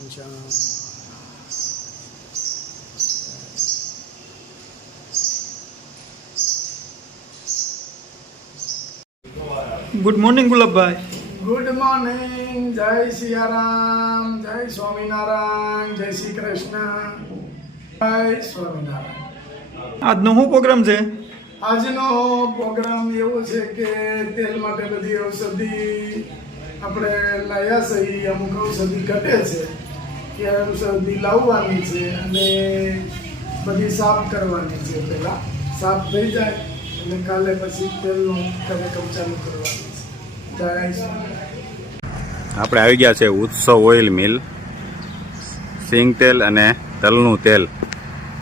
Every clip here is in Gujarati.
Good morning Gulabbhai. Good morning. જય સિયારામ, જય સ્વામિનારાયણ, જય શ્રી કૃષ્ણ, જય સ્વામિનારાયણ. આજનો શું પ્રોગ્રામ છે? આજનો પ્રોગ્રામ એવો છે કે તેલ માટે બધી ઔષધિ આપણે લાવ્યા છે. અમુક ઔષધિ ઘટે છે એ ઔષધિ લાવવાની છે અને બધી સાફ કરવાની છે. પહેલા સાફ થઈ જાય અને કાલે પછી તેલનું કાર્યક્રમ ચાલુ કરવાનું છે. આપણે આવી ગયા છે ઉત્સવ ઓઇલ મિલ. સિંગ તેલ અને તલનું તેલ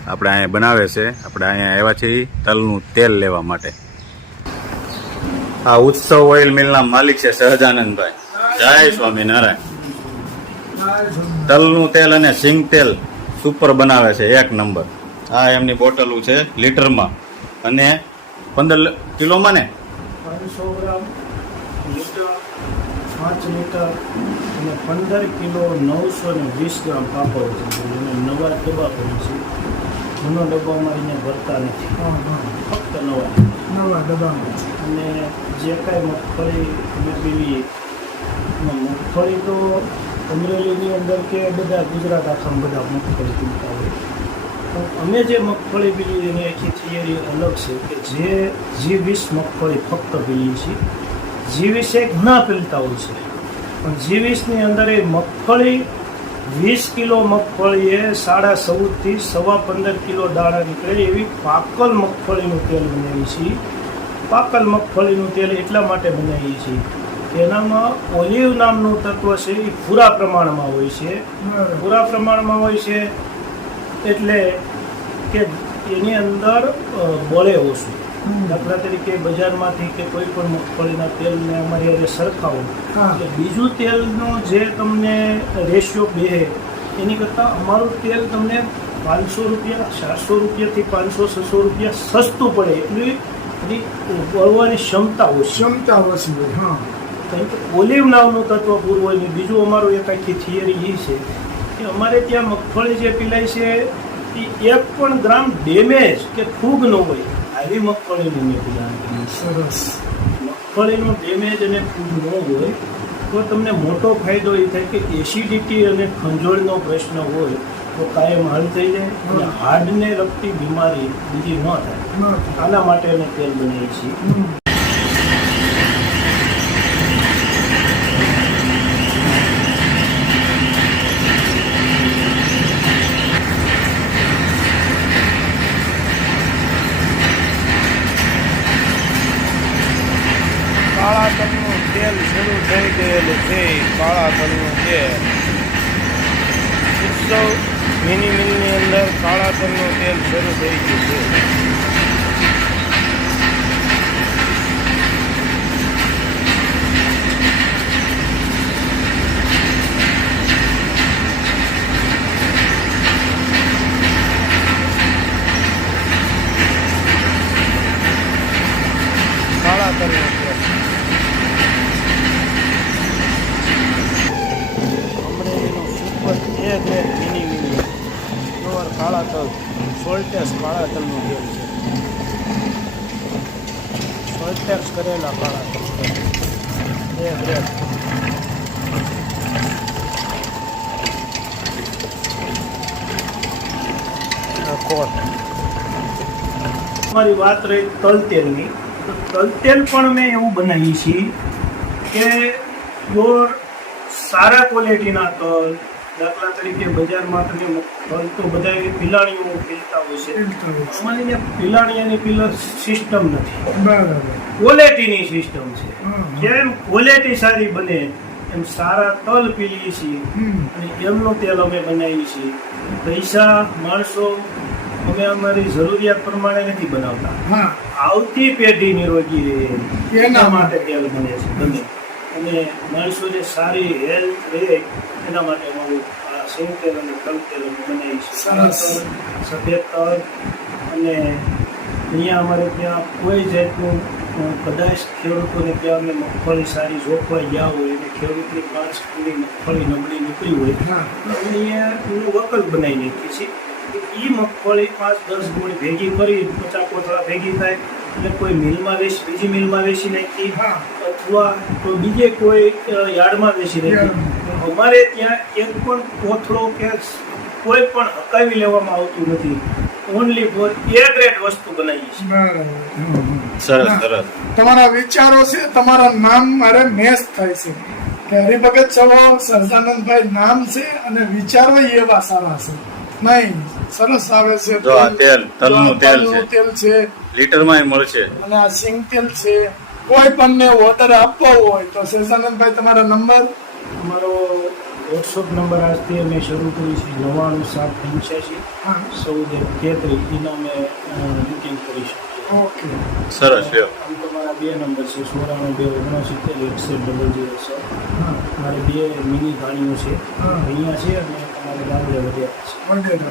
આપણે અહીંયા બનાવે છે. આપણે અહીંયા આવ્યા છીએ તલનું તેલ લેવા માટે. આ ઉત્સવ ઓઇલ મિલના માલિક છે સહજાનંદભાઈ. જય સ્વામિનારાયણ. તલનું તેલ અને સિંગ તેલ સુપર બનાવે છે, એક નંબર. આ એમની બોટલું છે લીટરમાં અને 15 કિલોમાં ને 500 ગ્રામ લીટર, 5 લીટર અને 15 કિલો 920 ગ્રામ પાપડ છે. અને નવા ડબ્બા પણ છે. જૂનો ડબ્બામાં અહીંયા ભરતા નથી, ફક્ત નવા ડબ્બામાં. અને જે કાંઈ મગફળી અમે પીવીએ, મગફળી તો અમરેલીની અંદર કે બધા ગુજરાત આખામાં બધા મગફળી પીતા હોય, પણ અમે જે મગફળી પીલી એની આખી થિયરી અલગ છે કે જે G20 મગફળી ફક્ત પીલી છે. G20 એ ઘણા પીલતા હોય છે, પણ G20ની અંદર એ મગફળી 20 કિલો મગફળી એ 14.5 થી 15 કિલો દાણા નીકળે એવી પાકલ મગફળીનું તેલ બનાવીએ છીએ. પાકલ મગફળીનું તેલ એટલા માટે બનાવીએ છીએ કે એનામાં ઓલિવ નામનું તત્વ છે એ પૂરા પ્રમાણમાં હોય છે. પૂરા પ્રમાણમાં હોય છે એટલે કે એની અંદર બળે ઓછું. દાખલા તરીકે બજારમાંથી કે કોઈ પણ મગફળીના તેલને અમારી હારે સરખાવો એટલે બીજું તેલનો જે તમને રેશિયો બે એની કરતાં અમારું તેલ તમને 500 રૂપિયા, 400 રૂપિયાથી 500-600 રૂપિયા સસ્તું પડે. એટલી બધી બળવાની ક્ષમતા ઓછી હોય. કારણ કે ઓલિવ નામનું તત્વ પૂરું હોય ને. બીજું અમારું એક આખી થિયરી એ છે કે અમારે ત્યાં મગફળી જે પીલાય છે એ 1 પણ ગ્રામ ડેમેજ કે ફૂગ ન હોય આવી મગફળીની મેં પીલાવી. સરસ. મગફળીનું ડેમેજ અને ફૂગ ન હોય તો તમને મોટો ફાયદો એ થાય કે એસિડિટી અને ખંજોળનો પ્રશ્ન હોય તો કાયમ હલ થઈ જાય અને હાર્ટને લગતી બીમારી બીજી ન થાય. આના માટે અમે તેલ બનાવીએ છીએ. કાળા તલનું તેલ શરૂ થઈ ગયેલું છે. કાળા તલનું તેલ ઉત્સવ મિની મિલની અંદર કાળા તલનું તેલ શરૂ થઈ ગયું છે. કાળા તલનું તેલ એક મિની મિની પ્યોર કાળા તલ, સોલ્ટેક્સ કાળા તલનું તેલ છે. સોલ્ટેક્સ કરેલા કાળા તલ એક રેટ. મારી વાત રહી તલ તેલની, તો તલ તેલ પણ અમે એવું બનાવીએ છીએ કે પ્યોર સારા ક્વોલિટીના તલ. દાખલા તરીકે બજારમાં તમે તલ તો બધા પિલાણીઓ પીલતા હોય છે. અમારી ત્યાં પિલાણીયાની પીલર સિસ્ટમ નથી, ક્વોલિટીની સિસ્ટમ છે. જેમ ક્વોલિટી સારી બને એમ સારા તલ પીલીએ છીએ અને એમનું તેલ અમે બનાવીએ છીએ. પૈસા માણસો અમે અમારી જરૂરિયાત પ્રમાણે નથી બનાવતા. આવતી પેઢી નિરોગી રહે એના માટે તેલ બને છે બને. અને માણસો જે સારી હેલ્થ રહે એના માટે અમારું આ સિંગ તેલ અને તલ તેલ બનાવી છે. સફેદ તલ અને અહીંયા અમારે ત્યાં કોઈ જાતનું કદાચ ખેડૂતોને ત્યાં અમે મગફળી સારી જોખવાઈ ગયા હોય અને ખેડૂતની 5 કિલોની મગફળી નબળી નીકળી હોય હા. તો અમે અહીંયા એનું વકલ બનાવી નાખીએ છીએ કે એ મગફળી 5-10 ગોળી ભેગી કરી 50 કોથળા ભેગી થાય એટલે કોઈ મિલમાં વેચી બીજી મિલમાં વેચી નાખી હા. અથવા તો બીજે કોઈ યાર્ડમાં વેચી નાખી. અમારે ત્યાં એક પણ કોથળો કે કોઈ પણ હકાવી લેવામાં આવતું નથી. ઓનલી ફોર એ ગ્રેડ વસ્તુ બનાવીએ છીએ. બરાબર. સરસ હા. સરસ તમારા વિચારો છે, તમારા નામ મારે મેચ થાય છે કે હરિભગત સવો સહજાનંદભાઈ નામ છે અને વિચારો એવા સારા છે. નહીં, સરસ આવે છે. જો આ તેલ, તલનું તેલ છે. તલનું તેલ છે લીટરમાં મળશે. અને આ સિંગ તેલ છે. કોઈ પણને ઓર્ડર આપવો હોય તો સહજાનંદભાઈ તમારા નંબર અમારો વોટ્સઅપ નંબર આજથી અમે શરૂ કરી છે 99-785 હા. 14-33 એના અમે બુકિંગ કરી શકીએ. ઓકે. સરસ લ્યો. આમ તો મારા 2 નંબર છે 96-269-6100. હા. મારે 2 મિની ગાડીઓ છે હા. અહીંયા છે અને તમારે ગામડે વધ્યા છે. વગેરે.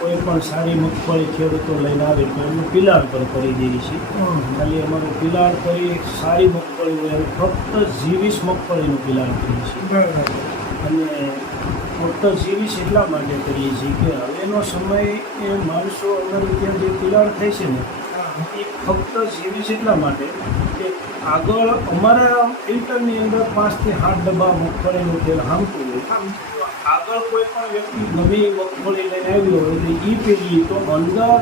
કોઈ પણ સારી મગફળી ખેડૂતો લઈને આવે તો એનું પિલાણ પર કરી દઈએ છીએ. ખાલી અમારું પિલાણ કરી સારી મગફળી હોય એમ ફક્ત જીવીસ મગફળીનું પિલાણ કરીએ છીએ. બરાબર. અને ફક્ત જીવીસ એટલા માટે કરીએ છીએ કે હવેનો સમય એ માણસો અમારું ત્યાં જે પિલાણ થાય છે ને એ ફક્ત જીવીસ એટલા માટે કે આગળ અમારા ફિલ્ટરની અંદર 5 થી 7 ડબ્બા મગફળીનું તેલ હામતું હોય. આગળ કોઈ પણ વ્યક્તિ નવી મગફળી લઈને આવ્યો હોય તો એ પેલી તો અંદર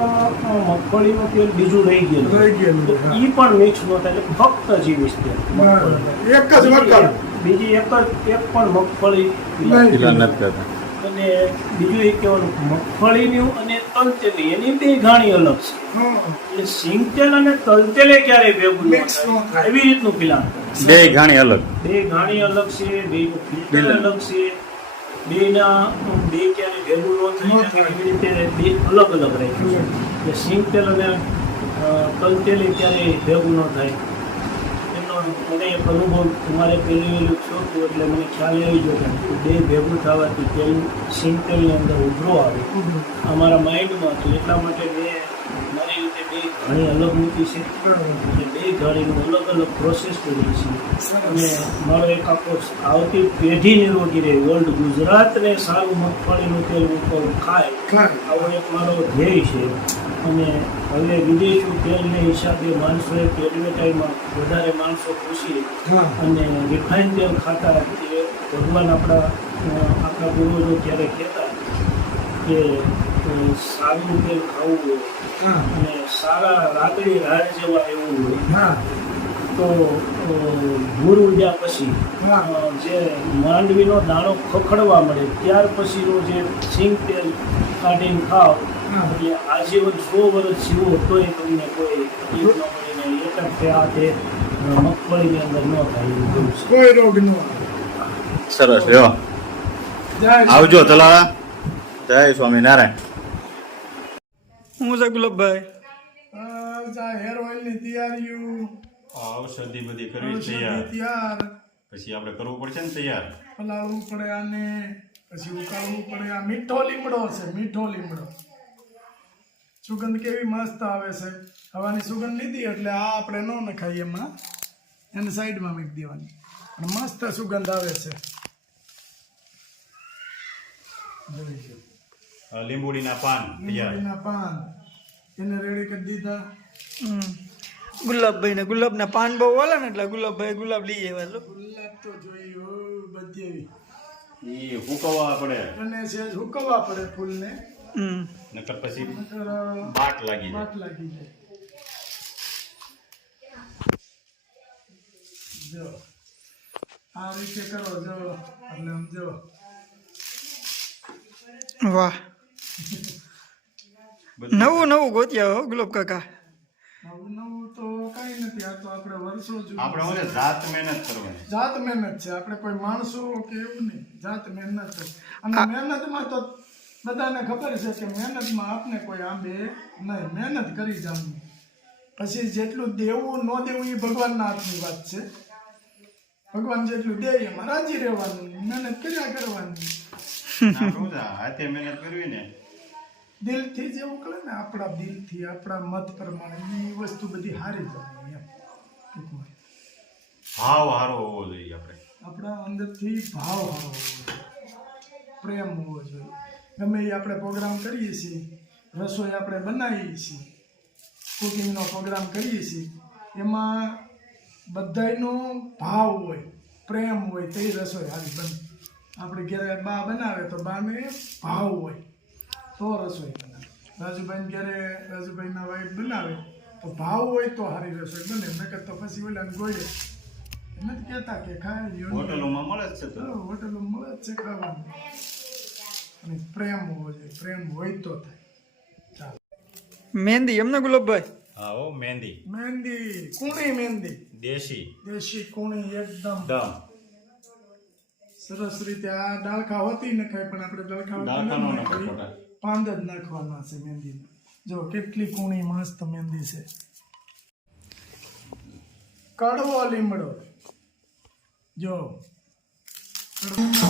મગફળીનું તેલ બીજું રહી ગયેલું રહી ગયેલું, તો હા. એ પણ મિક્સ ન થાય એટલે ફક્ત જીવીસ તેલ બરાબર. એક જ વખત. બીજી એક પણ મગફળી નહીં. પિલા નથી કરતા. અને બીજું એક કહેવાનું મગફળીનું અને તલતેલી એની 2 ઘાણી અલગ છે. હા. એટલે સિંગતેલ અને તલતેલે ક્યારેય ભેગું ન Mix ન થાય થાય. એવી રીતનું પિલાણ બે ઘાણી અલગ. 2 ઘાણી અલગ છે, 2નું ફિલ્ટર અલગ છે, 2ના 2 ક્યારે ભેગું ન થાય એવી રીતે 2 અલગ અલગ રાખ્યું છે. એટલે સિંગતેલ અને તલતેલે ક્યારેય ભેગું ન થાય એનો મને એક અનુભવ તમારે પહેલી થયો હતો એટલે મને ખ્યાલ આવી ગયો કે 2 ભેગું થવાથી તેલ સિંગતેલની અંદર ઉભરો આવે અમારા માઇન્ડમાં હતું. એટલા માટે મેં મારી રીતે 2 ઘણી અલગ મૂકી છે બરાબર. એટલે 2 ઘાણીનું અલગ અલગ પ્રોસેસ કરીએ છીએ. અને સરસ. મારો એક આખો આવતી પેઢી નિરોગી રહે, વર્લ્ડ ગુજરાતને સારું મગફળીનું તેલ ઉપર ખાય ખાય. આવો એક મારો ધ્યેય છે. અને હવે વિદેશી તેલને હિસાબે માણસોએ એડવર્ટાઈઝમાં વધારે માણસો ખુશી હા. અને રિફાઇન તેલ ખાતા એ ભગવાન આપણા પૂર્વજો ત્યારે કહેતા કે સારું તેલ ખાવું હોય હા. અને સારા રાતડી રાજ જેવા એવું હોય હા. તો ભૂર ઉડ્યા પછી હા. જે માંડવીનો દાણો ખખડવા મળે ત્યાર પછીનું જે સિંગ તેલ કાઢીને ખાવ હા. એટલે આજીવન 100 વર્ષ જીવો તોય તમને કોઈ તકલીફ ન પડે ને એક જ તે આ તે મગફળીની અંદર ન થાય એવું કેવું છે. કોઈ રોગ ન આવે. સરસ લ્યો. જય આવજો તલાળા. જય સ્વામિનારાયણ. હું છે ગુલાબભાઈ? હેર ઓઇલ ની તૈયારીઓ ઔષધિ બધી ઔષધિ તૈયાર. પછી આપણે કરવું પડશે ને તૈયાર. પલાળવું પડે આને, પછી ઉકાળવું પડે. આ મીઠો લીમડો છે, મીઠો લીમડો. સુગંધ કેવી મસ્ત આવે છે. હવાની સુગંધ લીધી એટલે આ આપણે ન નખાઈએ એમાં, એને સાઈડમાં મૂકી દેવાની. અને મસ્ત સુગંધ આવે છે. જોઈ લો. લીંબુડીના પાન તૈયાર. લીમડીના પાન એને રેડી કરી દીધા. ગુલાબભાઈ ને ગુલાબના પાન બહુ વાલા ને એટલે ગુલાબભાઈ ગુલાબ લઈ આવ્યા લો. ગુલાબ તો જોયું બધી ઈ હુકવવા પડે. અને સહેજ હુકવવા પડે ફૂલને, નકર પછી નકર બાટ લાગી જાય. બાટ લાગી જાય. જો આ રીતે કરો, જો એટલે આમ જો વાહ, નવું નવું ગોત્યા હો ગુલાબ કાકા. નવું નવું તો કઈ નથી. આ તો આપણે વર્ષો જૂનું આપણે ઓલે જાત મહેનત કરવાની. જાત મહેનત છે. આપણે કોઈ માણસો કે એવું નહીં, જાત મહેનત છે. અને મહેનતમાં તો બધાને ખબર છે કે મહેનતમાં આપને કોઈ આંબે નહીં. મહેનત કરી જવાનું. પછી જેટલું દેવું ન દેવું એ ભગવાનના હાથની વાત છે. ભગવાન જેટલું દે એમાં રાજી રહેવાનું, મહેનત કર્યા કરવાની. આપણે હાથે મહેનત કરવી ને દિલથી જે ઉકળે ને આપણા દિલથી આપણા મત પ્રમાણે એ વસ્તુ બધી હારી જવાની એમ ટૂંકમાં ભાવ સારો હોવો જોઈએ આપણે. આપણા અંદરથી ભાવ હોવો જોઈએ, પ્રેમ હોવો જોઈએ. ગમે એ આપણે પ્રોગ્રામ કરીએ છીએ, રસોઈ આપણે બનાવીએ છીએ, કુકિંગનો પ્રોગ્રામ કરીએ છીએ, એમાં બધાયનો ભાવ હોય, પ્રેમ હોય તો એ રસોઈ સારી બને. આપણે ઘરે બા બનાવે તો બાને ભાવ હોય તો રસોઈ બને. રાજુભાઈ ઘરે રાજુભાઈના વાઈફ બનાવે તો ભાવ હોય તો સારી રસોઈ બને. નકર તો પછી ઓલા ગોળે નથી કહેતા કે ખાય હોટલોમાં મળે જ છે તો. હોટલો મળે જ છે ખાવાનું. અને પ્રેમ હોવો જોઈએ, પ્રેમ હોય તો થાય. ચાલો મહેંદી એમને ગુલાબભાઈ? હા હો, મહેંદી મહેંદી, કુણી મહેંદી, દેશી દેશી કુણી એકદમ દમ. સરસ રીતે. આ ડાળખા હોતી ન ખાય પણ આપણે ડાળખાનો ડાળખા નખો નાખી ખોટા. પાંદ જ નાખવાના છે મહેંદી. જો કેટલી કુણી મસ્ત મહેંદી છે. કડવો લીમડો જો કડવો